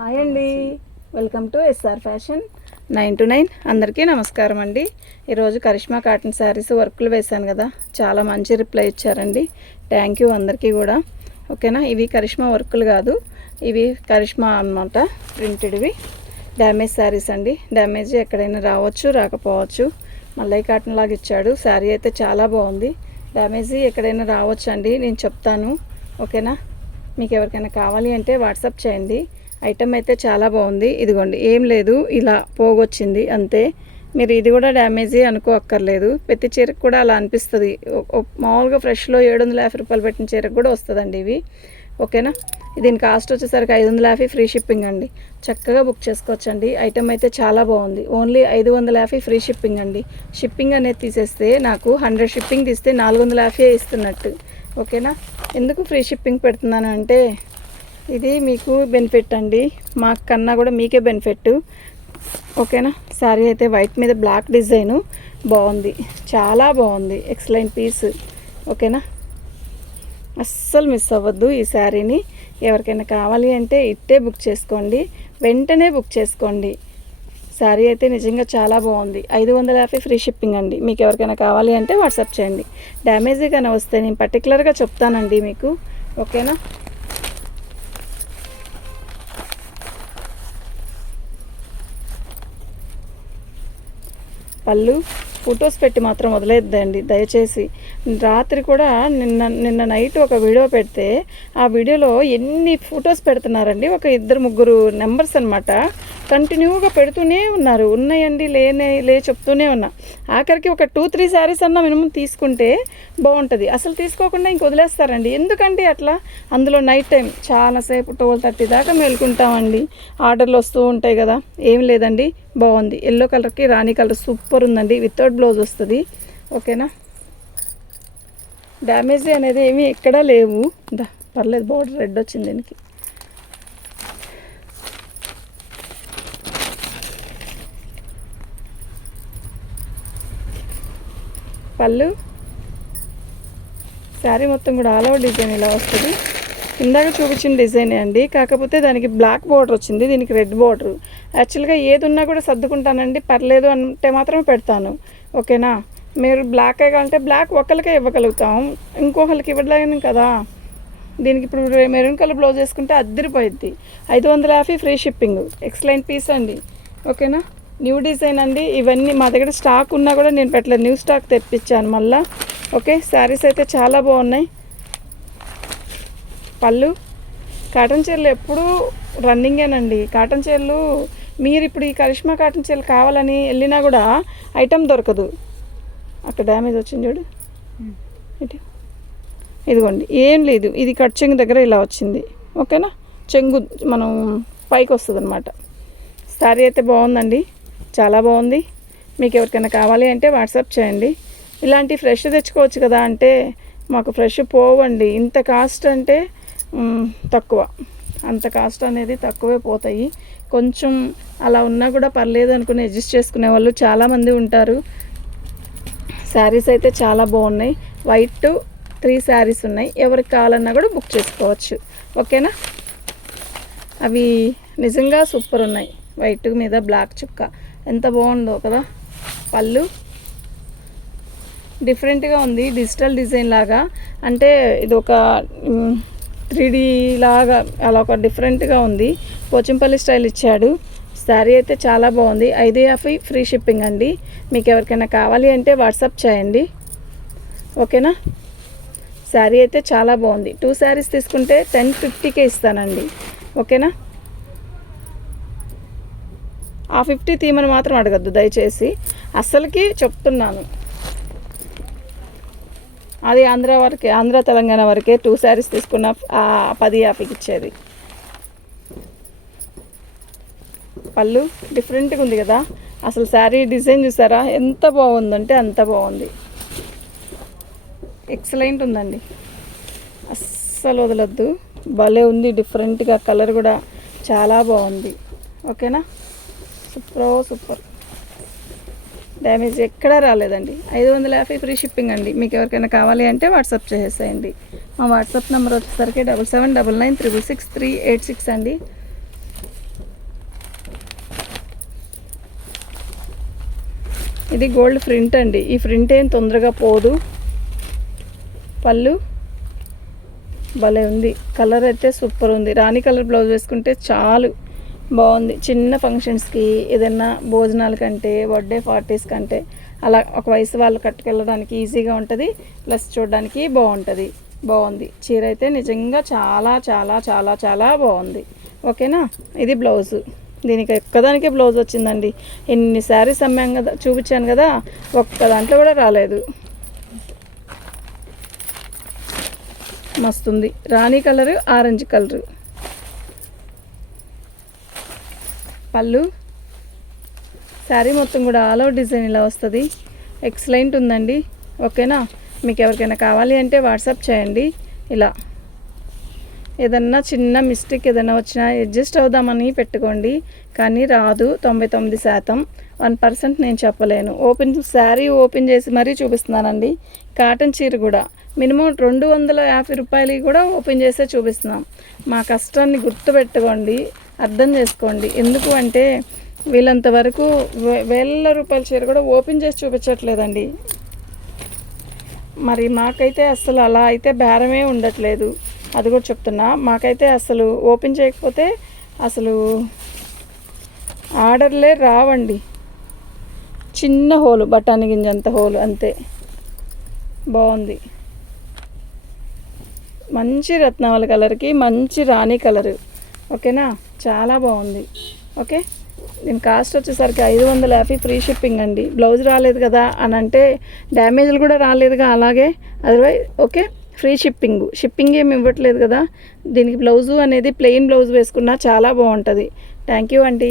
Hi అండి, welcome to SR fashion 9 to 9. అందరికీ నమస్కారం అండి. ఈరోజు కరిష్మా కాటన్ శారీస్ వర్కులు వేశాను కదా, చాలా మంచి రిప్లై ఇచ్చారండి. థ్యాంక్ యూ అందరికీ కూడా. ఓకేనా, ఇవి కరిష్మా వర్కులు కాదు, ఇవి కరిష్మా అన్నమాట, ప్రింటెడ్వి డ్యామేజ్ శారీస్ అండి. డ్యామేజ్ ఎక్కడైనా రావచ్చు రాకపోవచ్చు. మల్లయ్య కాటన్ లాగా ఇచ్చాడు. శారీ అయితే చాలా బాగుంది. డ్యామేజ్ ఎక్కడైనా రావచ్చు అండి, నేను చెప్తాను. ఓకేనా, మీకు ఎవరికైనా కావాలి అంటే వాట్సాప్ చేయండి. ఐటమ్ అయితే చాలా బాగుంది. ఇదిగోండి, ఏం లేదు, ఇలా పోగొచ్చింది అంతే. మీరు ఇది కూడా డ్యామేజీ అనుకోక్కర్లేదు. ప్రతి చీరకు కూడా అలా అనిపిస్తుంది. మామూలుగా ఫ్రెష్లో 750 రూపాయలు పెట్టిన చీరకు కూడా వస్తుందండి ఇవి. ఓకేనా, దీని కాస్ట్ వచ్చేసరికి 550 ఫ్రీ షిప్పింగ్ అండి. చక్కగా బుక్ చేసుకోవచ్చండి. ఐటమ్ అయితే చాలా బాగుంది. ఓన్లీ 550 ఫ్రీ షిప్పింగ్ అండి. షిప్పింగ్ అనేది తీసేస్తే నాకు 100 షిప్పింగ్ తీస్తే 450 ఇస్తున్నట్టు. ఓకేనా, ఎందుకు ఫ్రీ షిప్పింగ్ పెడుతున్నాను అంటే ఇది మీకు బెనిఫిట్ అండి, మాకు కన్నా కూడా మీకే బెనిఫిట్. ఓకేనా, శారీ అయితే వైట్ మీద బ్లాక్ డిజైను బాగుంది, చాలా బాగుంది, ఎక్సలెంట్ పీస్. ఓకేనా, అస్సలు మిస్ అవ్వద్దు ఈ శారీని. ఎవరికైనా కావాలి అంటే ఇట్టే బుక్ చేసుకోండి, వెంటనే బుక్ చేసుకోండి. శారీ అయితే నిజంగా చాలా బాగుంది. 550 ఫ్రీ షిప్పింగ్ అండి. మీకు ఎవరికైనా కావాలి అంటే వాట్సాప్ చేయండి. డ్యామేజీ కానీ వస్తే నేను పర్టికులర్గా చెప్తానండి మీకు. ఓకేనా, పళ్ళు ఫొటోస్ పెట్టి మాత్రం వదిలేద్దండి దయచేసి. రాత్రి కూడా నిన్న నైట్ ఒక వీడియో పెడితే ఆ వీడియోలో ఎన్ని ఫొటోస్ పెడుతున్నారండి, ఒక 2-3 నెంబర్స్ అనమాట. కంటిన్యూగా పెడుతూనే ఉన్నారు. ఉన్నాయండి, లే చెప్తూనే ఉన్నా. ఆఖరికి ఒక 2-3 శారీస్ అన్నా మినిమం తీసుకుంటే బాగుంటుంది. అసలు తీసుకోకుండా ఇంక వదిలేస్తారండి. ఎందుకండి అట్లా? అందులో నైట్ టైం చాలాసేపు 12:30 దాకా మేలుకుంటామండి. ఆర్డర్లు వస్తూ ఉంటాయి కదా. ఏం లేదండి, బాగుంది. ఎల్లో కలర్కి రాణి కలర్ సూపర్ ఉందండి. వితౌట్ బ్లౌజ్ వస్తుంది. ఓకేనా, డ్యామేజ్ అనేది ఏమీ ఎక్కడా లేవు. పర్లేదు, బార్డర్ రెడ్ వచ్చింది దీనికి. పళ్ళు శారీ మొత్తం కూడా ఆల్ ఓవర్ డిజైన్ ఇలా వస్తుంది. ఇందాక చూపించిన డిజైనే అండి, కాకపోతే దానికి బ్లాక్ బార్డర్ వచ్చింది, దీనికి రెడ్ బార్డర్. యాక్చువల్గా ఏది ఉన్నా కూడా సర్దుకుంటానండి, పర్లేదు అంటే మాత్రమే పెడతాను. ఓకేనా, మీరు బ్లాక్ కావాలంటే బ్లాక్ ఒకరికే ఇవ్వగలుగుతాం, ఇంకొకరికి ఇవ్వలేను కదా. దీనికి ఇప్పుడు మెరూన్ కలర్ బ్లౌజ్ వేసుకుంటే అద్దరిపోయిద్ది. 550 ఫ్రీ షిప్పింగ్, ఎక్సలెంట్ పీస్ అండి. ఓకేనా, న్యూ డిజైన్ అండి. ఇవన్నీ మా దగ్గర స్టాక్ ఉన్నా కూడా నేను పెట్టలేదు, న్యూ స్టాక్ తెప్పించాను మళ్ళీ. ఓకే, శారీస్ అయితే చాలా బాగున్నాయి. పళ్ళు కాటన్ చీరలు ఎప్పుడూ రన్నింగేనండి. కాటన్ చీరలు మీరు ఇప్పుడు ఈ కరిష్మా కాటన్ చీరలు కావాలని వెళ్ళినా కూడా ఐటమ్ దొరకదు. అక్కడ డ్యామేజ్ వచ్చింది చూడు, ఇటు ఇదిగోండి, ఏం లేదు, ఇది కట్ చెంగు దగ్గర ఇలా వచ్చింది. ఓకేనా, చెంగు మనం పైకి వస్తుంది అనమాట. శారీ అయితే బాగుందండి, చాలా బాగుంది. మీకు ఎవరికైనా కావాలి అంటే వాట్సాప్ చేయండి. ఇలాంటి ఫ్రెష్ తెచ్చుకోవచ్చు కదా అంటే మాకు ఫ్రెష్ పోవండి. ఇంత కాస్ట్ అంటే తక్కువ, అంత కాస్ట్ అనేది తక్కువే పోతాయి. కొంచెం అలా ఉన్నా కూడా పర్లేదు అనుకుని అడ్జస్ట్ చేసుకునే వాళ్ళు చాలామంది ఉంటారు. శారీస్ అయితే చాలా బాగున్నాయి. వైట్ 3 శారీస్ ఉన్నాయి. ఎవరికి కావాలన్నా కూడా బుక్ చేసుకోవచ్చు. ఓకేనా, అవి నిజంగా సూపర్ ఉన్నాయి. వైట్ మీద బ్లాక్ చుక్క ఎంత బాగుందో కదా. పళ్ళు డిఫరెంట్గా ఉంది, డిజిటల్ డిజైన్ లాగా, అంటే ఇది ఒక 3D లాగా అలా ఒక డిఫరెంట్గా ఉంది. పోచంపల్లి స్టైల్ ఇచ్చాడు. శారీ అయితే చాలా బాగుంది. 550 ఫ్రీ షిప్పింగ్ అండి. మీకు ఎవరికైనా కావాలి అంటే వాట్సాప్ చేయండి. ఓకేనా, శారీ అయితే చాలా బాగుంది. 2 శారీస్ తీసుకుంటే 1050కే ఇస్తానండి. ఓకేనా, ఆ 50 తీమని మాత్రం అడగద్దు దయచేసి, అస్సలకి చెప్తున్నాను. అది ఆంధ్ర తెలంగాణ వరకే 2 శారీస్ తీసుకున్న 1050కి ఇచ్చేది. పళ్ళు డిఫరెంట్గా ఉంది కదా. అసలు శారీ డిజైన్ చూసారా ఎంత బాగుందంటే అంత బాగుంది, ఎక్సలెంట్ ఉందండి. అస్సలు వదలొద్దు, భలే ఉంది. డిఫరెంట్గా కలర్ కూడా చాలా బాగుంది. ఓకేనా, సూపర్. డ్యామేజ్ ఎక్కడా రాలేదండి. 550 ఫ్రీ షిప్పింగ్ అండి. మీకు ఎవరికైనా కావాలి అంటే వాట్సాప్ చేసేయండి. మా వాట్సాప్ నెంబర్ వచ్చేసరికి 7799966386 అండి. ఇది గోల్డ్ ప్రింట్ అండి. ఈ ప్రింట్ ఏం తొందరగా పోదు. పళ్ళు భలే ఉంది. కలర్ అయితే సూపర్ ఉంది. రాణి కలర్ బ్లౌజ్ వేసుకుంటే చాలు, బాగుంది. చిన్న ఫంక్షన్స్కి, ఏదైనా భోజనాల కంటే, బర్త్డే పార్టీస్ కంటే అలా ఒక వయసు వాళ్ళు కట్టుకెళ్ళడానికి ఈజీగా ఉంటుంది. ప్లస్ చూడడానికి బాగుంటుంది. బాగుంది. చీర అయితే నిజంగా చాలా చాలా చాలా చాలా బాగుంది. ఓకేనా. ఇది బ్లౌజు. దీనికి ఒక్కదానికే బ్లౌజ్ వచ్చిందండి. ఎన్ని శారీస్ అమ్మాం కదా, చూపించాను కదా, ఒక్క దాంట్లో కూడా రాలేదు. మస్తుంది. రాణి కలరు, ఆరెంజ్ కలరు. పళ్ళు, శారీ మొత్తం కూడా ఆల్ ఓవర్ డిజైన్ ఇలా వస్తుంది. ఎక్సలెంట్ ఉందండి. ఓకేనా. మీకు ఎవరికైనా కావాలి అంటే వాట్సాప్ చేయండి. ఇలా ఏదన్నా చిన్న మిస్టేక్ ఏదైనా వచ్చినా అడ్జస్ట్ అవుదామని పెట్టుకోండి, కానీ రాదు. 99%. 1% నేను చెప్పలేను. శారీ ఓపెన్ చేసి మరీ చూపిస్తున్నానండి. కాటన్ చీర కూడా మినిమం 250 రూపాయలు కూడా ఓపెన్ చేసే చూపిస్తున్నాం. మా కష్టాన్ని గుర్తుపెట్టుకోండి, అర్థం చేసుకోండి. ఎందుకు అంటే వీళ్ళంత వరకు వేల రూపాయల చీర కూడా ఓపెన్ చేసి చూపించట్లేదండి. మరి మాకైతే అసలు అలా అయితే బేరమే ఉండట్లేదు. అది కూడా చెప్తున్నా. మాకైతే అసలు ఓపెన్ చేయకపోతే అసలు ఆర్డర్లే రావండి. చిన్న హోలు, బఠానీ గింజంత హోలు అంతే. బాగుంది. మంచి రత్నావళి కలర్కి మంచి రాణి కలరు. ఓకేనా. చాలా బాగుంది. ఓకే. దీని కాస్ట్ వచ్చేసరికి 550 ఫ్రీ షిప్పింగ్ అండి. బ్లౌజ్ రాలేదు కదా అని అంటే, డ్యామేజ్లు కూడా రాలేదుగా అలాగే, అదర్వైజ్ ఓకే. ఫ్రీ షిప్పింగ్ ఏమి ఇవ్వట్లేదు కదా. దీనికి బ్లౌజు అనేది ప్లెయిన్ బ్లౌజ్ వేసుకున్నా చాలా బాగుంటుంది. థ్యాంక్ యూ అండి.